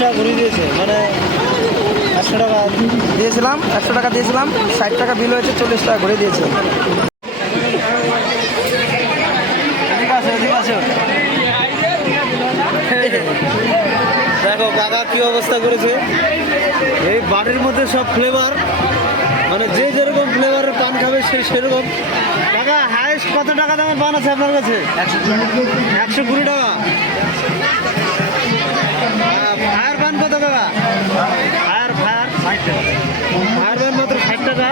টাকা ঘুরিয়ে দিয়েছে, মানে 100 টাকা দিয়েছিলাম, 100 টাকা দিয়েছিলাম, 60 টাকা বিল হয়েছে, 40 টাকা ঘুরিয়ে দিয়েছে। দেখো কাকা কি অবস্থা করেছে, এই বাড়ির মধ্যে সব ফ্লেভার, মানে যে যেরকম ফ্লেভারের পান খাবে সেই সেরকম। কাকা হাইস্ট কত টাকা দামের পান আছে আপনার কাছে? 120 টাকা। ফায়ার পান কত টাকা? ফায়ার ফায়ার পান মাত্র 60 টাকা।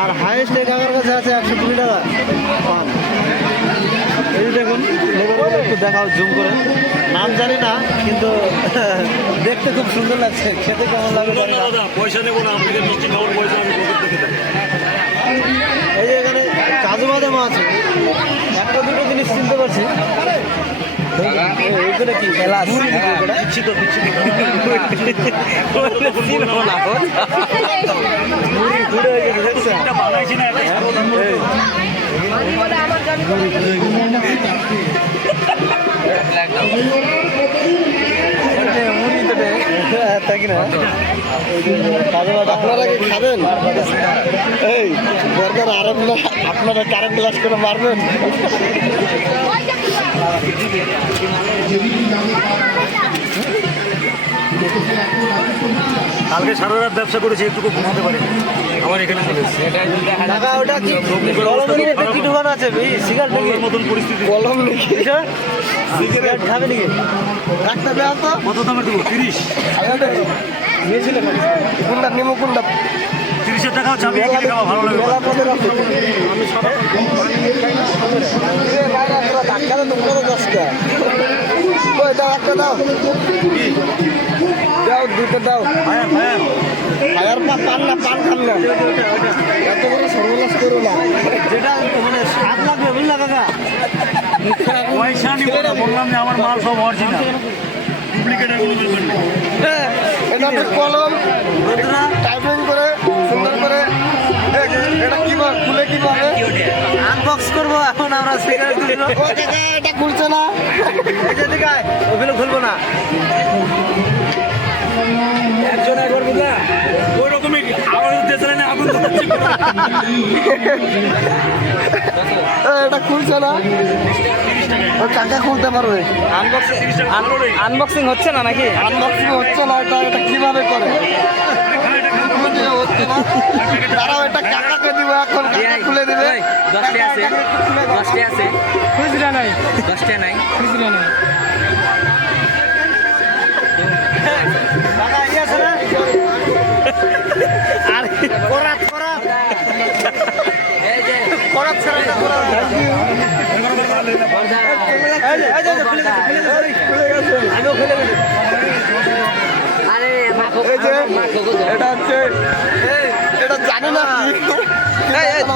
আর হাইস্ট এই কাকার কাছে আছে 120 টাকা পান। এই দেখুন একটু দেখাও জুম করে, নাম জানি না কিন্তু দেখতে খুব সুন্দর লাগছে, খেতে কেমন লাগবে জানি না। পয়সা দেবো না, আপনাকে মিষ্টি খাওয়ার পয়সা আমি পকেট থেকে দেবো। এই যে এখানে কাজু বাদাম আছে, একটা দুটো জিনিস চিনতে পারছি। এইগুলো কি এলাচ? দিচ্ছি তো দিচ্ছি তো। ঘুরে হয়ে গেছে দেখছেন? এটা বানাইছি না, এটা আপনারা কি খাবেন? এই বর্দার আরব না, আপনারা কারেন্ট গ্লাস করে মারবেন। কালকে সারা রাত ব্যবসা করেছি, একটু ঘুমাতে পারি, আমার এখানে চলে এসেছে। টাকা ওটা কি কি ঢুকানো আছে? সিগারেট নাকি মতন পরিস্থিতি। কলম নাকি? সিগারেট খাবে নাকি? একটা দেওয়া তো কত দামের দেবো? 30। নিয়েছিলেন কোনটা? নিমো কোনটা? 30 টাকা চাবি কিনে খাওয়া ভালো লাগে। ধাক্কা তো তোমরা 10টা। ওই দাও, একটা দাও, দাও দুটো দাও। ফায়ার পান না, পান খান না, এত বড় সর্বনাশ করো না। যেটা মানে স্বাদ লাগবে বুঝলা কাকা? পয়সা নিব না, বললাম যে আমার মাল সব অরিজিনাল, ডুপ্লিকেটের কোনো ব্যাপার নেই। এটা একটা কলম টাইপিং করে সুন্দর করে এটা কিভাবে খুলে, কিভাবে আনবক্স করবো এখন আমরা? সিগারেট এটা খুলছে না, ওগুলো খুলবো না। একজন একবার বুঝলা ওই রকমই আবার দেশে না আগুন ধরাচ্ছে। এটা খুলছে না, ও কাকা খুলতে পারবে। আনবক্সিং হচ্ছে না নাকি? আনবক্সিং হচ্ছে না, এটা কিভাবে করে হচ্ছে না। তারাও এটা কাকাকে দিব, এখন কাকা খুলে দিবে। 10টা আছে, 10টা আছে, খুচরা নাই, 10টা নাই, খুচরা নাই। কাকা ইয়ে আছে না? আর করাত করাত এই যে করাত ছাড়া না, করাত। আমিও খুলে গেছি। আরে এই যে এটা হচ্ছে, এটা জানি না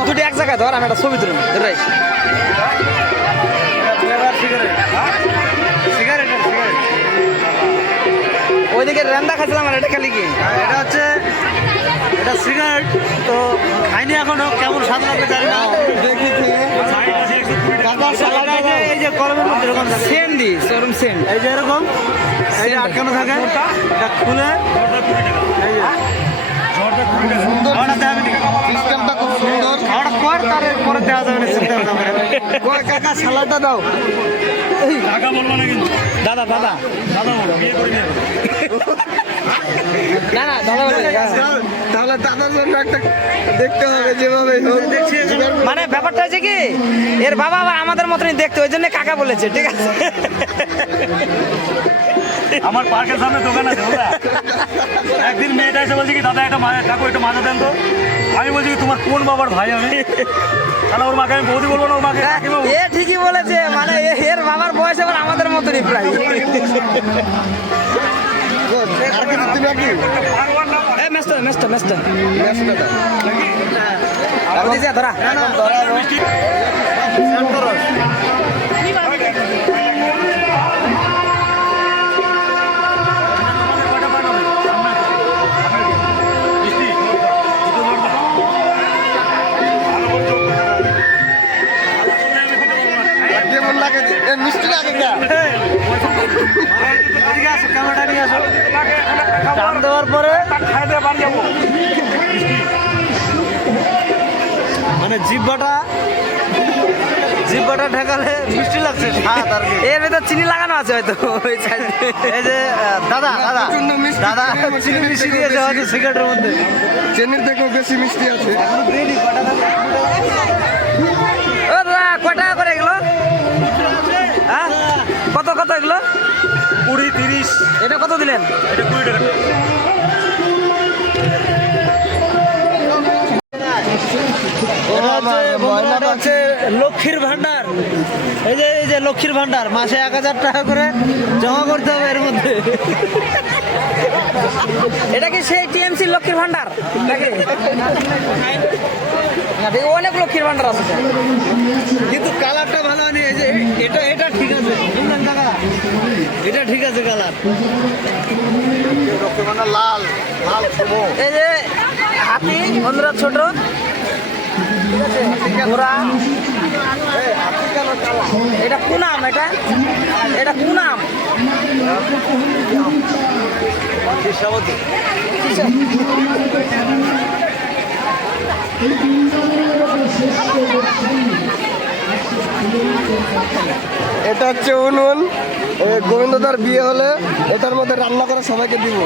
দুটো এক জায়গায় ধর, আমি একটা ছবি তুলুন। ওইদিকে রেন্দা খাইছিলাম, আর এটা খালি কি? এটা হচ্ছে, এটা সিগারেট তো খাইনি এখনো, কেমন স্বাদ লাগবে জানি না। দেখি কাকা সালাদ, এই যে কলমের মধ্যে এরকম থাকে, সেন্ট দি শোরুম সেন্ট, এই যে এরকম, এই যে আটকানো থাকে, এটা খুলে সুন্দর সিস্টেমটা, খুব সুন্দর। খাওয়াটা কর, তারপরে দেওয়া যাবে না, চিন্তা করতে হবে। কাকা সালাদটা দাও। টাকা বলবো না কিন্তু। দাদা দাদা দাদা বলো, বিয়ে করে নিয়ে না না দাদা বলে তাহলে দাদার জন্য একটা দেখতে হবে, যেভাবে দেখছি। মানে ব্যাপারটা হচ্ছে কি, এর বাবা আবার আমাদের মতনই দেখতে, ওই জন্য কাকা বলেছে, ঠিক আছে? আমার পার্কের সামনে দোকান আছে বুঝলা। একদিন মেয়েটা এসে বলছে কি, দাদা একটা কাকু একটু মাজা দেন তো। আমি বলছি কি, তোমার কোন বাবার ভাই আমি? তাহলে ওর মাকে আমি বৌদি বলবো না, ওর মাকে কাকিমা বলবো। এ ঠিকই বলেছে, মানে এর বাবার বয়স আবার আমাদের মতনই প্রায়। তুমি কি মেস্টার মেস্টার মেস্টার ধরা ধরা মিষ্টি লাগে ক্যামেরাটা নিয়ে আসো। বাড়ি যাবো। মানে জিব্বাটা ঠেকালে মিষ্টি লাগছে স্বাদ আর কি। এর ভেতর চিনি লাগানো আছে হয়তো ওই side এ। এই যে দাদা চিনি মিষ্টি দিয়েছে হয়তো সিগারেটের মধ্যে। চেনির থেকেও বেশি মিষ্টি আছে। ও দাদা কয় টাকা করে এগুলো? হ্যাঁ কত কত এগুলো? 20-30। এটা কত দিলেন? এটা 20 টাকা। এটা হচ্ছে লক্ষ্মীর ভান্ডার। এই যে লক্ষ্মীর ভান্ডার, মাসে 1000 টাকা করে জমা করতে হবে এর মধ্যে। এটা কি সেই টিএমসি লক্ষ্মীর ভান্ডার নাকি? না দেখি অনেক লক্ষ্মীর ভান্ডার আছে তো। কিন্তু কালারটা ভালো হয়নি। এই যে এটা ঠিক আছে, বুঝলেন কাকা? এটা ঠিক আছে কালার। লাল এই যে হাতি বন্ধুরা ছোট ঘোড়া, এটা কুনাম, এটা কুনাম। এটা হচ্ছে উনুন। গোবিন্দদার বিয়ে হলে এটার মধ্যে রান্না করে সবাইকে দিব।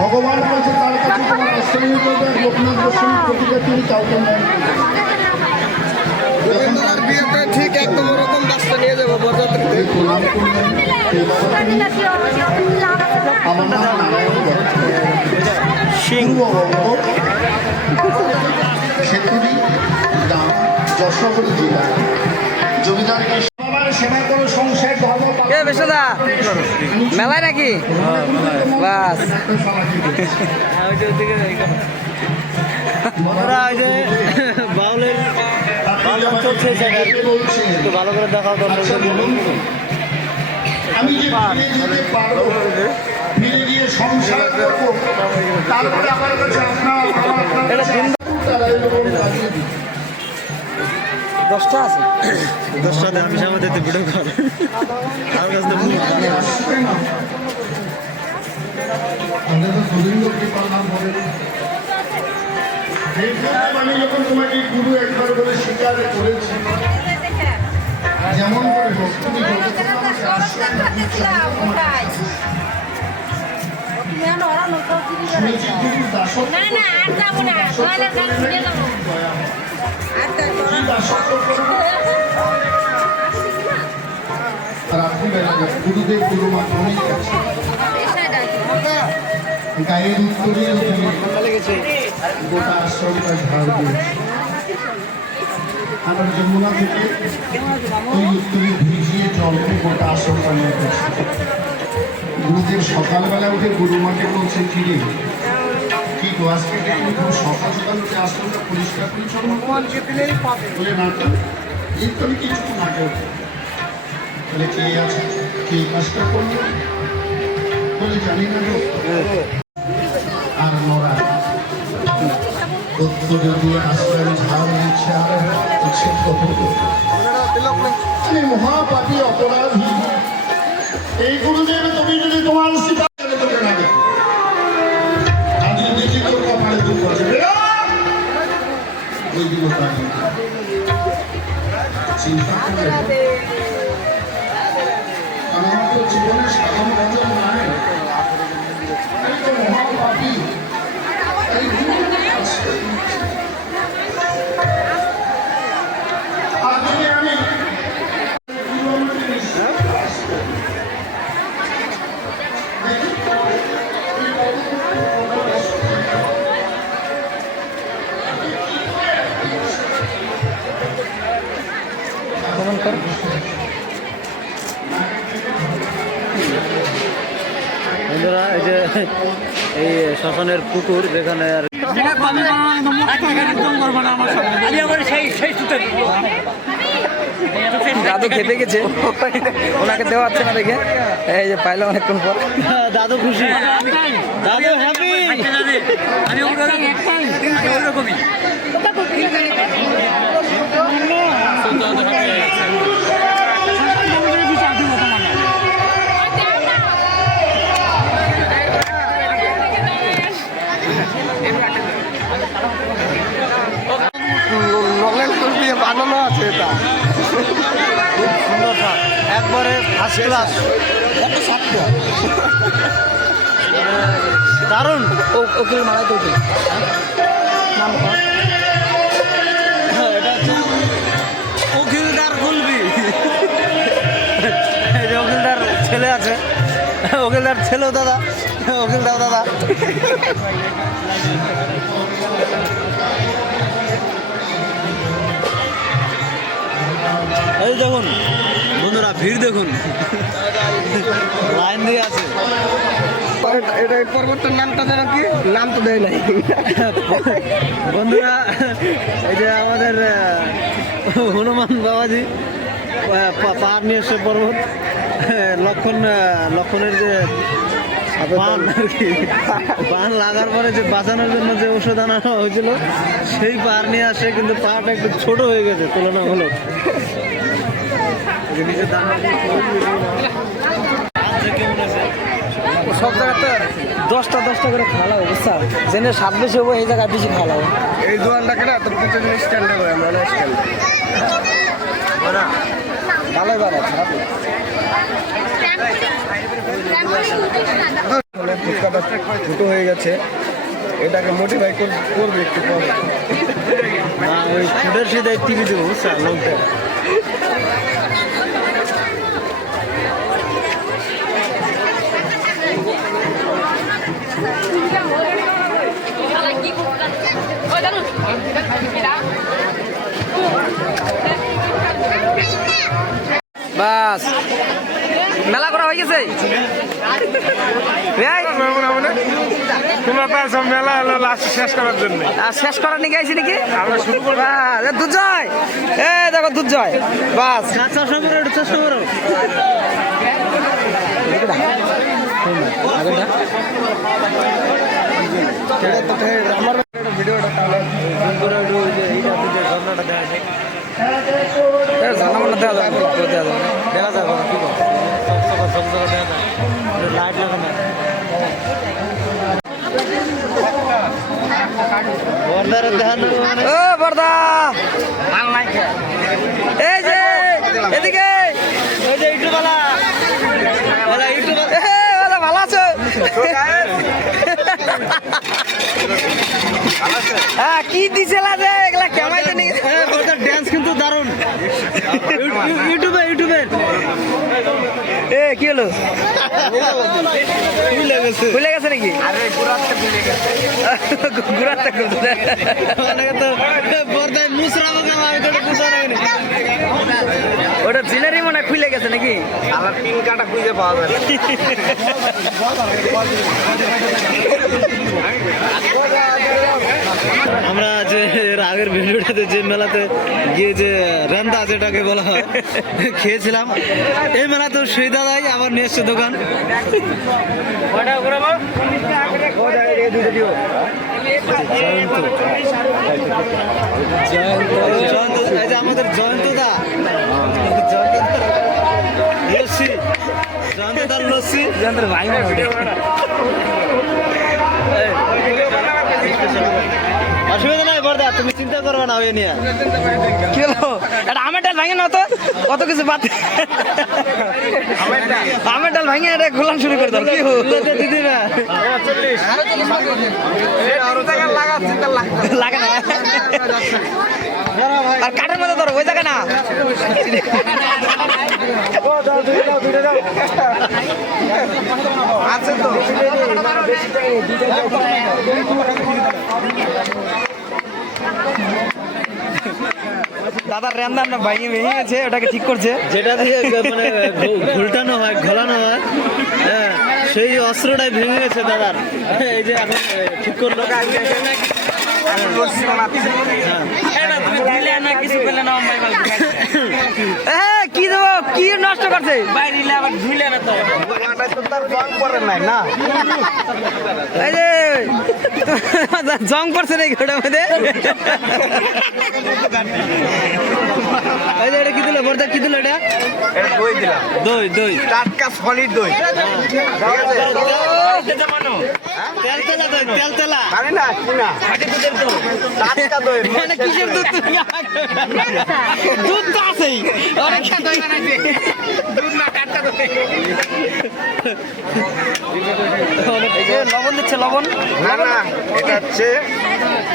ভগবান বলছে তার কাছে তোমার আশ্রয় নিতে হবে, আর লোকনাথ গোস্বামী প্রতিটা তিনি কাউকে নেন। গোবিন্দদার বিয়েতে ঠিক একদম ওরকম বাচ্চা নিয়ে যাবো বরযাত্রীতে। প্রণাম করলেন এই বাবাকে। আমার নাম নারায়ণ দত্ত, পূর্ববঙ্গ, খেতুরি গ্রাম, যশোর জেলা। জমিদারকে সবার সেবা করো, সংসার ধর্ম কে বেশদা মেলায় নাকি? বাস ওরা ওই যে বাউলের বাউল চলছে জায়গায় একটু ভালো করে দেখাও তো। আমি যে ফিরে যেতে পারবো, ফিরে গিয়ে সংসার করবো, তারপরে আমার কাছে তারা এরকম লাগিয়ে দিবে। 10টা আছে। 10টা আমি সামনে ভিডিও কর আর কাছে আসবে না। আমরা তো গোবিন্দ কৃপার নাম বলে আমি যখন তোমাকে গুরু একবার বলে স্বীকার করেছি, যেমন করে হোক তুমি শুনেছি গুরু দাসত্ব রাত্রিবেলা গুরুদেব গুরুমা ধনী গেছে গায়ের উত্তরে গোটা আশ্রমটা ঝাড় দিয়ে আমরা যমুনা থেকে ওই উত্তরে ভিজিয়ে জলকে গোটা আশ্রমটা নিয়ে গেছি। গুরুদেব সকালবেলা উঠে গুরুমাকে বলছে ফিরে কি গো আজকে খুব সকাল সকাল উঠে আশ্রমটা পরিষ্কার পরিচ্ছন্ন বলে না তো এই তো আমি কিছুক্ষণ আগে উঠে বলে কে আছে কে কাজটা করলো বলে জানি না গো। আর মরা দিয়ে আশ্রয় ঝাড় দিচ্ছে আর হচ্ছে আমি মহাপাপী অপরাধী। এই গুরুদেব তুমি যদি তোমার আর যদি দেখি তোর কপালে দুঃখ আছে ওই দিন চিন্তা করে আমার তো জীবনে সাধারণ ভজন নাই, আমি তো মহাপাপী। এই আমি বন্ধুরা এই যে এই শ্মশানের পুকুর যেখানে আর দাদু খেপে গেছে, ওনাকে দেওয়া হচ্ছে না দেখে। এই যে পাইলো অনেকক্ষণ পর। দাদু খুশি, দাদু হ্যাপি। আমি ওরকমই বানানো আছে এটা। খুব সুন্দর স্বাদ, একবারে ফার্স্ট ক্লাস, কত স্বাদটা। দারুণ। উকিল মারাই তো নাম কর। এটা হচ্ছে উকিলদার কুলবি। এই যে উকিলদার ছেলে আছে, উকিলদার ছেলেও দাদা, উকিলদার দাদা। এই দেখুন বন্ধুরা, ভিড় দেখুন, লাইন দিয়ে আছে। এটা এই পর্বতটার নামটা যেন কি, নাম তো দেয় নাই। বন্ধুরা, এই যে আমাদের হনুমান বাবাজি পাহাড় নিয়ে এসে পর্বত, লক্ষণের যে বান আর কি, বান লাগার পরে যে বাঁচানোর জন্য যে ওষুধ আনা হয়েছিল, সেই পাহাড় নিয়ে আসে, কিন্তু পাহাড়টা একটু ছোট হয়ে গেছে তুলনামূলক। নিচে দানা দিয়ে কেমন আছে? সব জায়গাতে 10টা করে খাওয়া লাগে, বুঝছা? জেনে স্বাদ বেশি হবো এই জায়গায় বেশি খাওয়া লাগে। এই দোকানটাকে না তোর প্রতিদিন স্ট্যান্ডে করে আমরা স্ট্যান্ডে ভালোই বাড়া খারাপ না। ফুচকাটা ছোটো হয়ে গেছে, এটাকে মোটিফাই করবে একটু পরে। না, ওই ফুডের সাথে টিভি দেবো, বুঝছা, লোকটা। বাস মেলা করা হয়ে গেছে। মেলা হলো লাস্ট শেষ করার জন্য। আর শেষ করার নিয়ে গেছি নাকি? বাস, দুর্জয়, এ দেখো দুর্জয়, বাস। চেষ্টা করো। আমার ভিডিওটা তাহলে ঝর্ণাটা দেখা যায়, জানা মনে দেওয়া যাবে, দেওয়া যাবে। দেখা যায় বাবা, কি বল, দেখা যায়, লাইট লাগানো। বর্দারে দেখানো মানে ও বর্দা, এই যে এদিকে, ওই যে ইউটিউবওয়ালা, ইউটিউবওয়ালা। ভালো আছো? হ্যাঁ, কি দিছিল যে এগুলা কেমন জানি। ড্যান্স কিন্তু দারুণ। ইউটিউবে এ কি হলো? ভুলে গেছে নাকি? ঘুরাতে ওটা সিনারি মনে হয় খুলে গেছে নাকি? পিন কাটা খুঁজে পাওয়া যায়। আমরা যে এর আগের ভিডিওটাতে যে মেলাতে গিয়ে যে রান্দা যেটাকে বলা হয় খেয়েছিলাম, এই মেলাতেও সেই দাদাই আবার নিয়ে এসছে দোকান। জয়ন্ত, এই যে আমাদের জয়ন্ত দা, লস্যি, জয়ন্ত দার লস্যি, যন্ত্র ভাই অসুবিধা নাই বর্দা, তুমি চিন্তা করবে না ওই নিয়ে। কি হলো? এটা আমের ডাল ভাঙে না, তো কত কিছু বাদ। আমের ডাল ভাঙে এটা গোলাম শুরু করে দাও। কি হলো দিদি না লাগে না, আর কাঠের মধ্যে ধরো ওই জায়গা না। আছে তো দাদার রান্না না ভাঙে ভেঙে গেছে, ওটাকে ঠিক করছে। যেটা দিয়ে মানে ঘুলটানো হয়, ঘোলানো হয়, হ্যাঁ, সেই অস্ত্রটাই ভেঙে গেছে দাদার। এই যে এখন ঠিক করলো। কি দেবো, কি নষ্ট করছে? এই যে জং পড়ছে নাকি ওটার মধ্যে? এই যে এটা কি দিল বর্দা, কি দিল এটা? দই দিলাম, দই, দই, টাটকা সলিড দই। তেলতেলা দই তেলতেলা আরে না কি না টাটকা দই মানে কিসের দুধ তুমি দুধ তো আছেই অনেক দই বানাইছে দুধ না টাটকা দই এই যে লবণ দিচ্ছে লবণ না না এটা হচ্ছে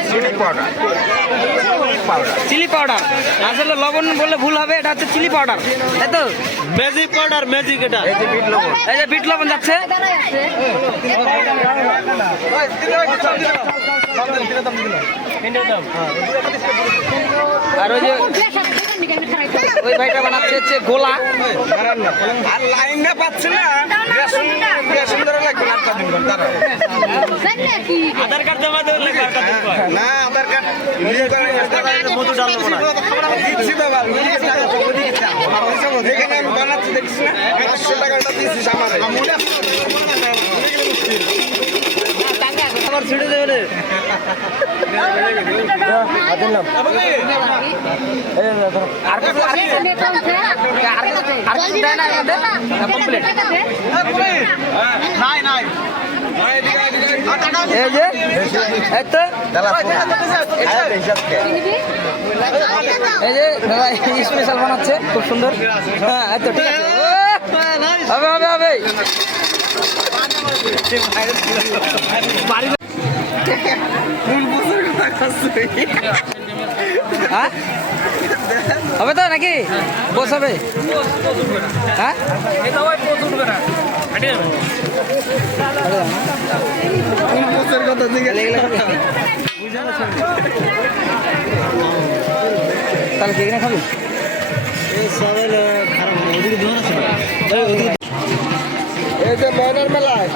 চিনি পাউডার চিলি পাউডার আসলে লবণ বললে ভুল হবে এটা হচ্ছে চিলি পাউডার তাই তো ম্যাজিক পাউডার ম্যাজিক এটা এই যে বিট লবণ এই যে বিট লবণ যাচ্ছে আর ওই যে ওই ভাইটা বানাচ্ছে হচ্ছে গোলা আর লাইন না পাচ্ছে না রেশন ধরে লাগবে না একটা দিন দাঁড়া আধার কার্ড জমা দেবেন না কার্ড না আধার কার্ড লিঙ্ক করে মধু ডাল দেবো না দিচ্ছি বাবা এখানে আমি বানাচ্ছি দেখছি না 500 টাকাটা দিচ্ছিস আমাদের আবার ছিড়ে দেবে রে আর কিছু দেয় না কমপ্লিট নাই নাই এই যে এই তো এই যে দাদা স্পেশাল বানাচ্ছে খুব সুন্দর হ্যাঁ এই তো ঠিক আছে হবে হবে হবে হ্যাঁ হবে তো নাকি বস হবে হ্যাঁ কথা দিকে তাহলে কে কিনে খাবি এই সবাই খারাপ ওদিকে দোকান আছে এই যে ময়নার মেলায়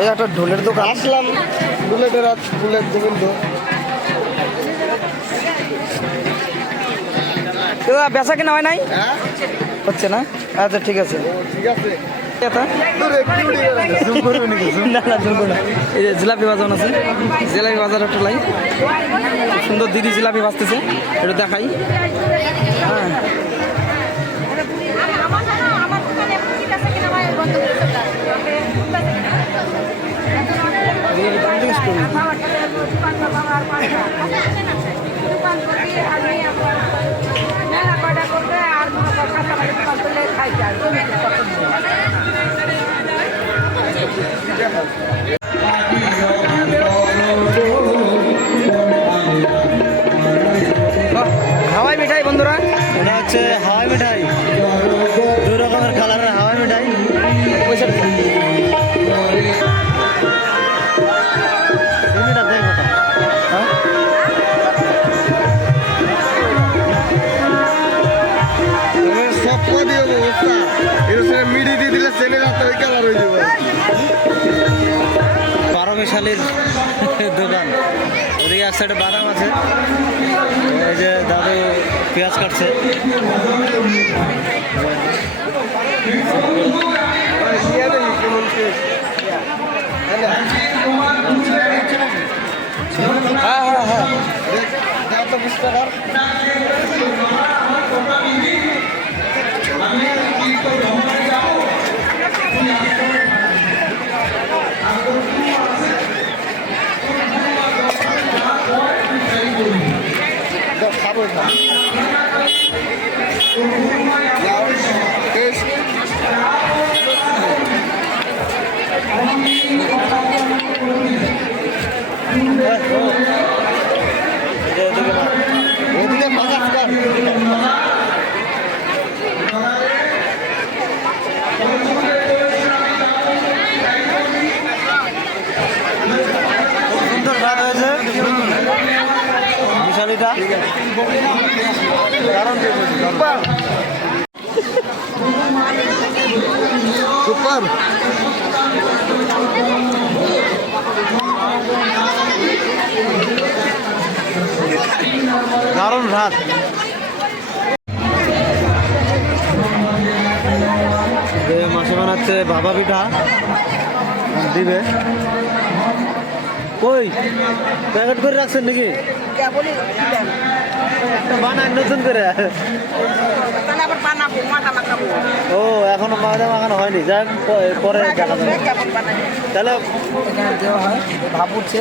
এই একটা ঢোলের দোকান আসলাম বুলেটের বুলেট দেখুন তো বেচা কিনা হয় নাই হ্যাঁ হচ্ছে না আচ্ছা ঠিক আছে ঠিক আছে এটা তোর একটু জুম করবে নাকি না না জুম করো না। এই যে জিলাপি বাজার আছে জিলাপি বাজার একটা লাই খুব সুন্দর দিদি জিলাপি বাজতেছে এটা দেখাই হ্যাঁ হাওয়াই মিঠাই বন্ধুরা এটা হচ্ছে হাওয়াই মিঠাই দুই রকমের কালারের হাওয়াই মিঠাই চিনিটা দেখ ওটা সব দিয়ে অবস্থা এরকম মিডি দিয়ে দিলে চেনে রাখতে ওই কালার হয়ে যাবে বারোমিশালির দোকান ওদিকে এক সাইডে বাদাম আছে এই যে দাদু পেঁয়াজ কাটছে কেমন হ্যাঁ হ্যাঁ হ্যাঁ দাও তো 20 টাকার খাবো না এদিকে ফাঁকা সুন্দর ভাত হয়েছে বিশালিটা সুপার দারুণ ভাত মাসে বানাচ্ছে বাবা পিঠা দিবে কই প্যাকেট করে রাখছেন নাকি বানায় নতুন করে। তাহলে আবার বানাবো মাথা মাখাবো ও এখনো ময়দা মাখানো হয়নি, যাক পরে দেখা যাবে। কেমন বানাবো তাহলে এখানে দেওয়া হয় ভাব উঠছে।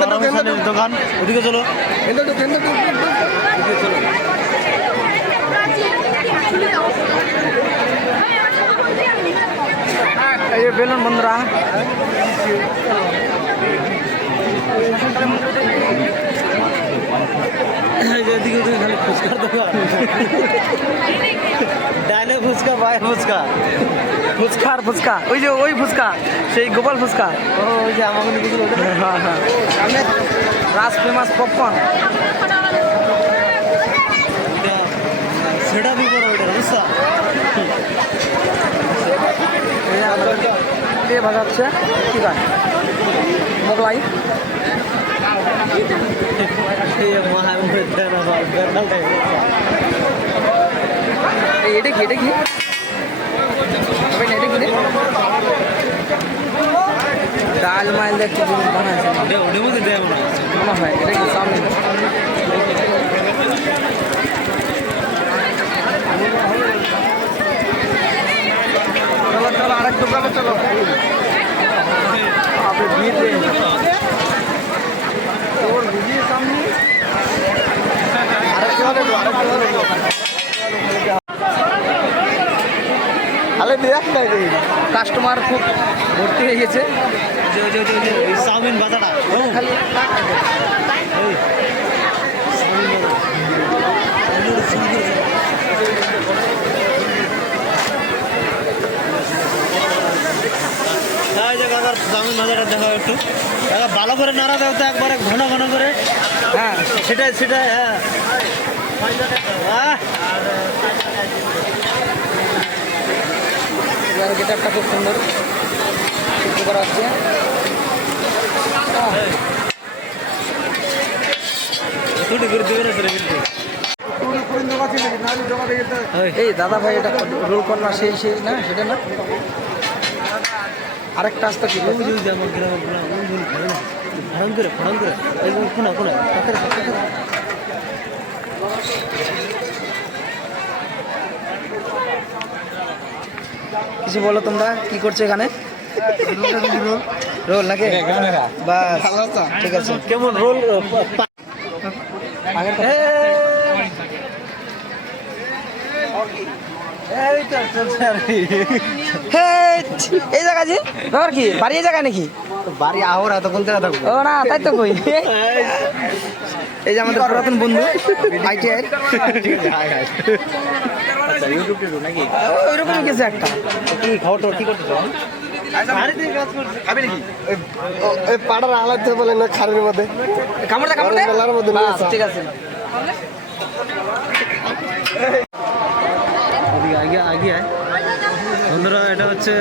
বারামসানের দোকান ওদিকে চলো। এই যে বেলুন বন্ধুরা, এই যে এদিকে ওদিকে খালি ফুচকার দোকান। ডাইনে ফুচকা বাই ফুচকা। ফুচকা আর ফুচকা, ওই যে ওই ফুচকা, সেই গোপাল ফুচকা। ও ওই যে আমাকে দিকে হ্যাঁ হ্যাঁ, রাজ ফেমাস পপকর্ন। সেটা বি বড় ওইটা বুঝছো। দিয়ে ভাজা হচ্ছে কি ভাই, মোগলাই। এই এটা কি, এটা কি ভাই, এটা কি রে? ডাল মাইল দিয়ে একটু জিনিস বানাইছে ওটার মধ্যে দেয় মনে হচ্ছে। মনে হয়। এটা কি চাউমিন? চলো চলো আরেক দোকানে চলো। আপনি বিয়েতে তোর বুঝিয়ে সামনে আলে দেখ না রে, কাস্টমার খুব ভর্তি হয়ে গেছে। ওই চাউমিন ভাজাটা খালি ওই এই যে কাকার চাউমিন ভাজাটা দেখো একটু। কাকা ভালো করে নাড়া দাও তো একবারে ঘন ঘন করে। হ্যাঁ, সেটাই সেটাই, হ্যাঁ। আহ, এবার গিটারটা খুব সুন্দর শিল্প করা হচ্ছে। দুটো করে দিবে না তোরে কিন্তু। এই দাদা ভাই, এটা রোল কর না, সেই সেই না, সেটা না, আরেকটা আসতো কি ওই যে আমার গ্রামের গুলা ওই যে ঘরে না, ফাড়াং করে এই যে শোনা শোনা কাকারে কাকারে। কিছু বলো তোমরা, কি করছো এখানে? রোল নাকি? বাস, ঠিক আছে। কেমন রোল? এই তো চলছে আর কি। এই জায়গা জি ব্যাপার কি, বাড়ি এই জায়গায় নাকি? বাড়ি আহর এত কোন জায়গা থাকবো? ও না, তাই তো কই। এই যে আমাদের পুরাতন বন্ধু ITI, ইউটিউব টিউব নাকি? ওইরকম কিছু একটা। কি খবর তোর, কি করতেছ? বাড়িতে কাজ করছি। খাবি নাকি? এই পাড়ার আলাদা বলে না, খারের মধ্যে কামড়টা কামড়টা মেলার মধ্যে নিয়ে বাস, আসা। ঠিক আছে। ওদিকে আগে আগে আয় বন্ধুরা। এটা হচ্ছে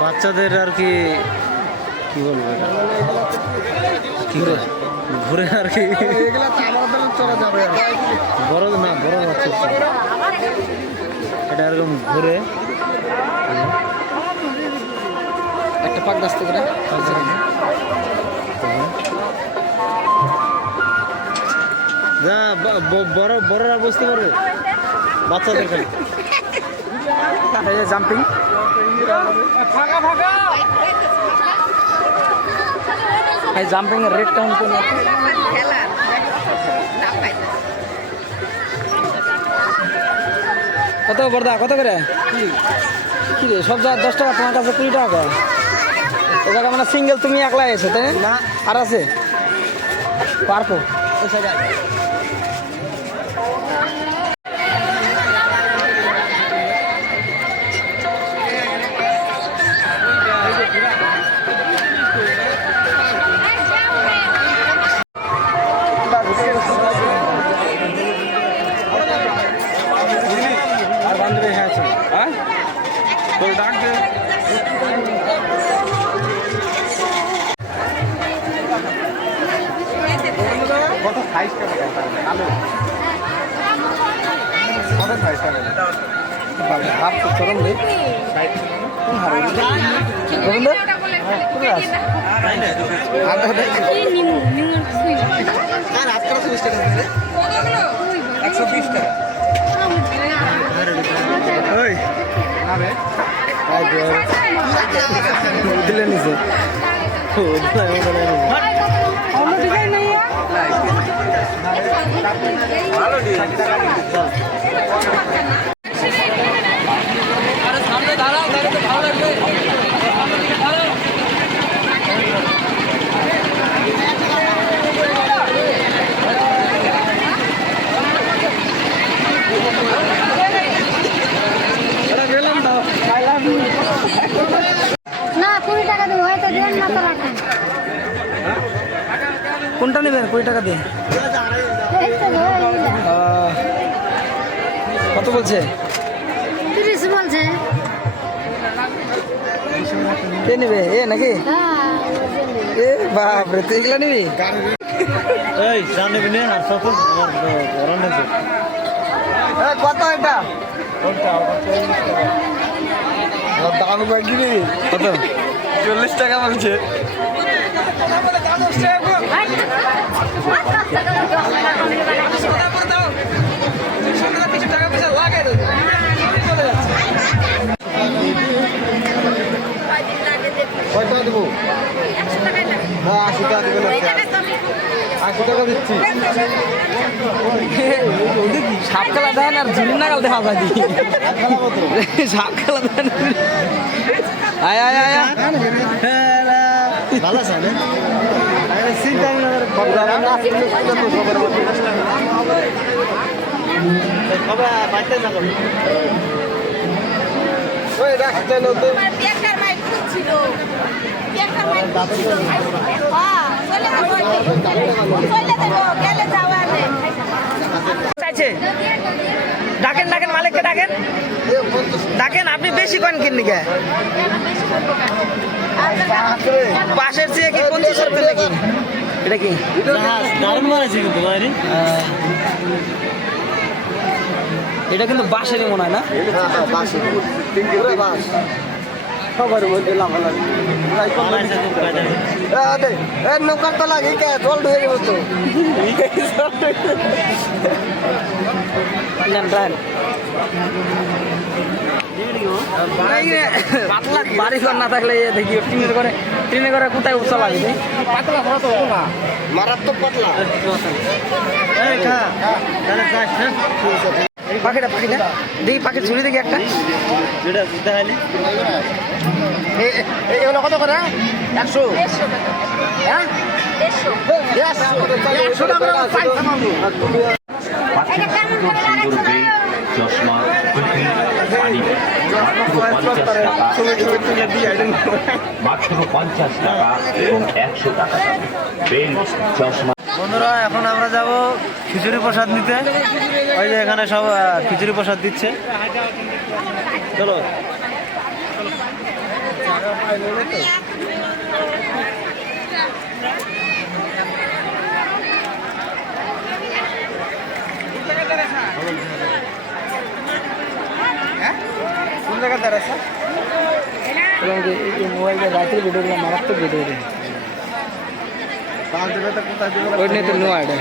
বাচ্চাদের আর কি, কি বলবো এটা, কি করে ঘুরে আর কি। এগুলা তো আমাদের চলে যাবে। বড় না, বড় বাচ্চা এটা এরকম ঘুরে। একটা পাক দাস্তে করে যা বড়রা বুঝতে পারবে, বাচ্চাদের খালি। এই যে জাম্পিং, এই জাম্পিং এর রেট কাউন্ট করে খেলা দাম পাইতে কত বড়দা, কত করে? কি রে, সব জায়গায় 10 টাকা, তোমার কাছে 20 টাকা করে। এই জায়গা মানে সিঙ্গেল তুমি একলাই আছে, তাই না? আর আছে পার্কও ওই সাইডে। আর বান্ধবী হ্যাঁ আছে, হ্যাঁ তোর ডাক দে। কত সাইজটা আলু কত সাইজটা ভাব তো চরম রে গোবিন্দ, তাই না? নিমু নিমু আর আজকাল দিলে নিচে না 20 টাকা দেবো হয়তো দেন না তো রাখেন কোনটা নেবেন 20 টাকা দিয়ে এই তো এইটা। কত বলছে 30 বলছে কে নেবে এ নাকি হ্যাঁ এ বাপরে তুই এগুলা নিবি এই জানে বিনে আর সব আমার গরম আছে কত এটা দাম কয় কি রে কত 40 টাকা বলছে কয় টাকা দেবো না 80 টাকা দেবেন 80 টাকা দিচ্ছি সাপ খেলা দেন আর ঝুলি নাগাল দেখা যায় দি সাপ খেলা দেন আয় আয় আয় আয়। ভালো আছে না আরে চিন্তা না কবে বাইতে যাবো ওই রাখতে নতুন আমার বিয়ার মাইক ছিল বিয়ার মাইক ছিল হ্যাঁ চলে দেবো গেলে যাওয়া নেই চাইছে ডাকেন ডাকেন মালিককে ডাকেন ডাকেন আপনি বেশি করেন কিননি কে পাশের চেয়ে কি 25 টাকা নাকি এটা কি দারুণ মারাইছি কিন্তু ভাই এটা কিন্তু বাঁশেরই মনে হয় না সবার মধ্যে লাফালাফি মারাইছে খুব কায়দা নৌকার তো লাগে কে জল ঢুকে যাবো তো নেন ট্রায়াল বাড়ি ঘর না থাকলে দেখি ট্রেনে করে কোথায় উৎসব আসবে পাতলা ভাড়া তো হতো না মারাত্মক পাতলা এই খা তাহলে যাস হ্যাঁ পাখিটা দেখি পাখির ঝুলি দেখি একটা যেটা দেখাইলি এগুলো কত করে 100 হ্যাঁ 100 টাকা এটা কেমন করে লাগাচ্ছ চশমা টুপি পানি মাত্র 50 টাকা এবং 100 টাকা বেল্ট চশমা। বন্ধুরা এখন আমরা যাব খিচুড়ি প্রসাদ নিতে ওই যে এখানে সব খিচুড়ি প্রসাদ দিচ্ছে চলো কোন জায়গা দাঁড়াচ্ছে এবং এই মোবাইলটা রাত্রে ভিডিওগুলো মারাত্মক ভিডিও দেয় পাঁচ দিনে তো কোথায় দিবে ওই নিয়ে তো নোয়া এটা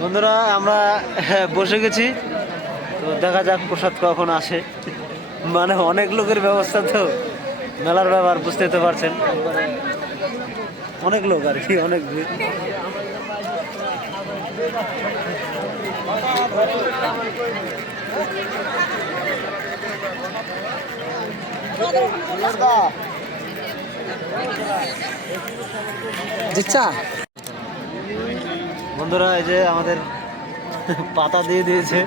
বন্ধুরা আমরা বসে গেছি তো দেখা যাক প্রসাদ কখন আসে মানে অনেক লোকের ব্যবস্থা তো মেলার ব্যাপার বুঝতে তো পারছেন অনেক লোক আর কি অনেক ভিড় দিচ্ছা বন্ধুরা এই যে আমাদের পাতা দিয়ে দিয়েছে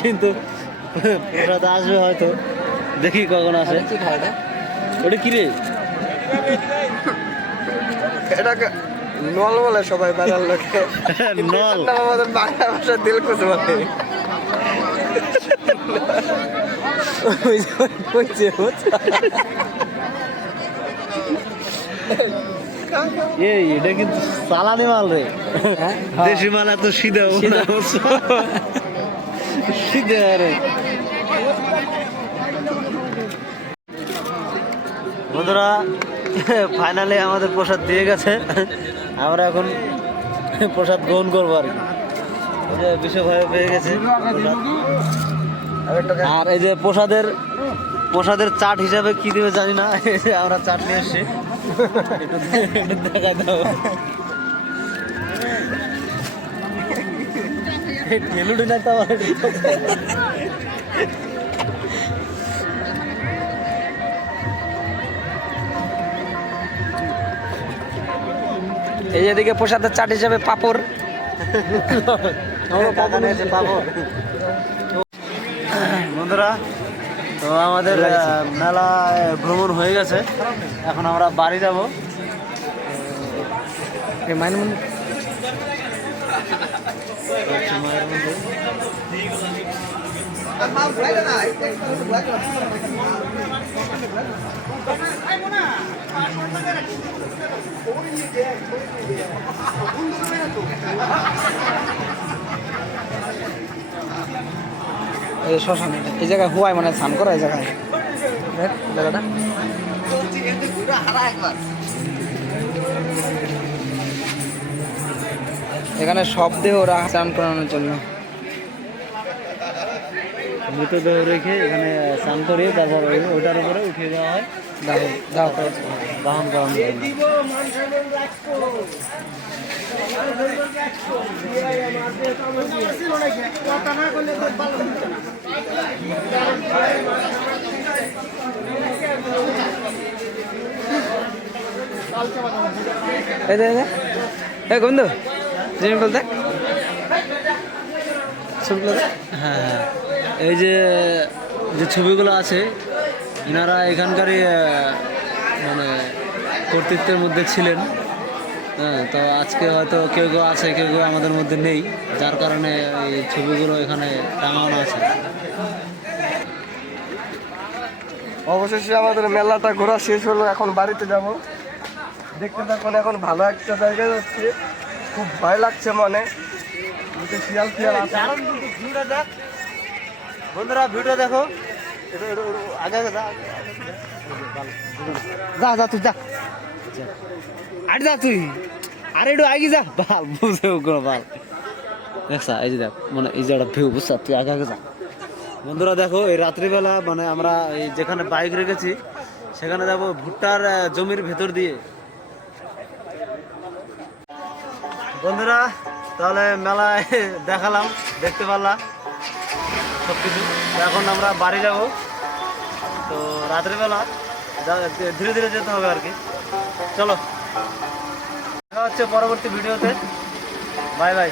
কিন্তু প্রসাদ আসবে হয়তো দেখি কখন আসে কি খায় এটা ওটা কি রে এটাকে নল বলে সবাই বাইরের লোকে নল নাম আমাদের বাংলা ভাষা দিলকুশ বলে এই এটা কিন্তু চালানি মাল রে দেশি মাল এত সিধা সিধা রে বন্ধুরা ফাইনালি আমাদের প্রসাদ দিয়ে গেছে, আমরা এখন প্রসাদ গ্রহণ করবো আর কি। এই যে বিশ্বভাবে পেয়ে গেছে প্রসাদ। আর এই যে প্রসাদের চাট হিসাবে কি দিবে জানি না, এই যে আমরা চাট নিয়ে এসছি, একটু দেখা দাও। ঠেলুটি না তো আমার এই যে এদিকে প্রসাদের চাট হিসাবে পাপড়। টাকা নিয়েছে পাবো। বন্ধুরা, তো আমাদের মেলা ভ্রমণ হয়ে গেছে, এখন আমরা বাড়ি যাব। মায়ের মন্দির এই শ্মশান, এই জায়গায় হুয়ায় মানে স্নান করা এই জায়গায় দেখ জায়গাটা। এখানে শব্দে ওরা স্নান করানোর জন্য মৃতদেহ রেখে এখানে স্নান করিয়ে তারপর ওটার উপরে উঠিয়ে দেওয়া হয়, দাও দাহন করানো জন্য। এই দে এই বন্ধু জিনিস বলতে ছবিগুলো দেখ। হ্যাঁ, এই যে ছবিগুলো আছে, এনারা এখানকারই মানে কর্তৃত্বের মধ্যে ছিলেন। হ্যাঁ, তো আজকে হয়তো কেউ কেউ আছে, কেউ কেউ আমাদের মধ্যে নেই, যার কারণে এই ছবিগুলো এখানে টাঙানো আছে। অবশেষে আমাদের মেলাটা ঘোরা শেষ হলো, এখন বাড়িতে যাব। দেখতে থাকুন, এখন ভালো একটা জায়গায় যাচ্ছি, খুব ভয় লাগছে মনে, শিয়াল ফিয়াল আছে। বন্ধুরা ভিডিও দেখো, আগে যা যা তুই যা, আরে যা তুই, আরে একটু আগে যা, ভাল বুঝে কোনো ভাল দেখছা। এই যে দেখ, মানে এই যে একটা ভিউ, বুঝছা, তুই আগে আগে যা। বন্ধুরা দেখো, এই রাত্রিবেলা মানে আমরা এই যেখানে বাইক রেখেছি সেখানে যাবো ভুট্টার জমির ভেতর দিয়ে। বন্ধুরা, তাহলে মেলায় দেখালাম, দেখতে পারলাম সব কিছু। এখন আমরা বাড়ি যাব, তো রাত্রিবেলা ধীরে ধীরে যেতে হবে আর কি। চলো, দেখা হচ্ছে পরবর্তী ভিডিওতে। Bye bye.